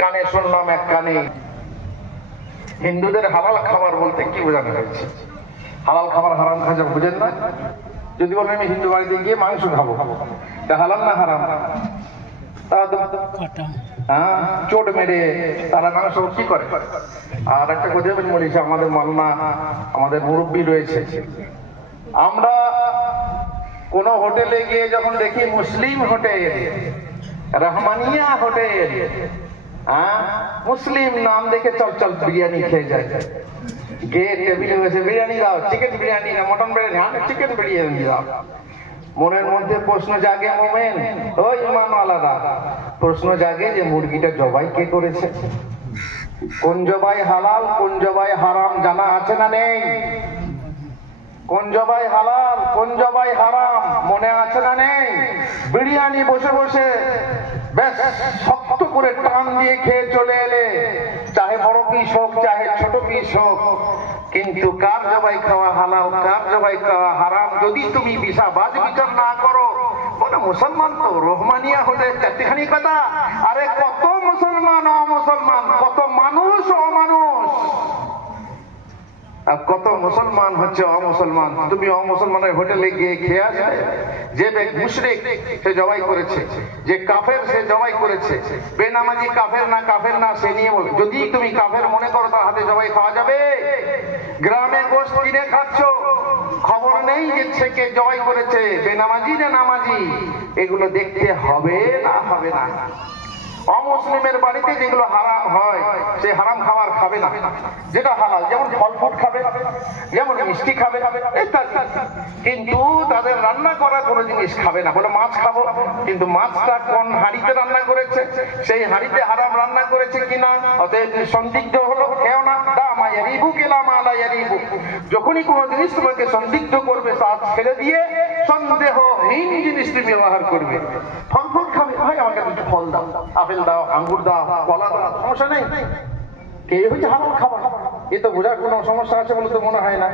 কানে শুনলাম এক কানে। হিন্দুদের হালাল খাবার বলতে কি বোঝানো হয়েছে? হালাল খাবার হারাম খাজা বুঝেন না? যদি বলেন আমি হিন্দু বাড়িতে গিয়ে মাংস খাবো, তা হালাল না হারাম? তারা তো চোট মেরে তারা মাংস কি করে। আর একটা কথা বলেছে আমাদের মালমা, আমাদের মুরব্বী রয়েছে, আমরা কোন হোটেলে গিয়ে যখন দেখি মুসলিম হোটেল, রহমানিয়া হোটেল, মুসলিম নাম দেখে চল চল বিরিয়ানি খেয়ে যায়। গিয়ে টেবিলে বসে বিরিয়ানি দাও, চিকেন বিরিয়ানি না মটন বিরিয়ানি, চিকেন বিরিয়ানি দাও। মনের মধ্যে প্রশ্ন জাগে মোমেন, ওই ইমান আলাদা প্রশ্ন জাগে যে মুরগিটা জবাই কে করেছে? কোন জবাই হালাল কোন জবাই হারাম জানা আছে না নেই? কোন জবাই হালাল কোন জবাই হারাম মনে আছে না নেই? বিরিয়ানি বসে বসে বেশ শক্ত করে টান দিয়ে খেয়ে চলে এলে, চাহে বড় পিস হোক চাহে ছোট পিস হোক, কিন্তু কার জবাই খাওয়া হালাল কার জবাই খাওয়া হারাম যদি তুমি বাজ বিচার না করো, বলে মুসলমান তো রহমানিয়া হলে চারটিখানি কথা। আরে কত মুসলমান অমুসলমান, কত মানুষ অমানুষ, আর কত মুসলমান হচ্ছে অমুসলমান। তুমি অমুসলমানের হোটেলে গিয়ে খেয়ে আসবে, যে মুশরিক সে জবাই করেছে, যে কাফের সে জবাই করেছে, বেনামাজি কাফের না সে নিয়ে বলবে। যদি তুমি কাফের মনে করো তার হাতে জবাই খাওয়া যাবে? গ্রামে গোশত কিনে খাচ্ছ, খবর নেই যে ছেকে জবাই করেছে, বেনামাজি না নামাজি, এগুলো দেখতে হবে না হবে না? অমুসলিমের বাড়িতে যেগুলো হারাম হয় সে হারাম খাবার খাবে না, যেটা হালাল, যেমন ফল ফ্রুট খাবে, যেমন মিষ্টি খাবে, কিন্তু তাদের রান্না করা কোনো জিনিস খাবে না। বলে মাছ খাবো, কিন্তু মাছটা কোন হাঁড়িতে রান্না করেছে, সেই হাঁড়িতে হারাম রান্না করেছে কিনা, অতএব সন্দিগ্ধ হলো খেও না। যখনই কোনো জিনিস তোমাকে সন্দিগ্ধ করবে তা ছেড়ে দিয়ে সন্দেহহীন জিনিসটি ব্যবহার করবে। ফল ফ্রুট খাবে, ভাই আমাকে একটু ফল দাও, আপেল দাও, আঙ্গুর দাও, কলা দাও, সমস্যা নেই। কে হচ্ছে হালাল খাবার, এ তো বোঝার কোনো সমস্যা আছে বলে তো মনে হয় না।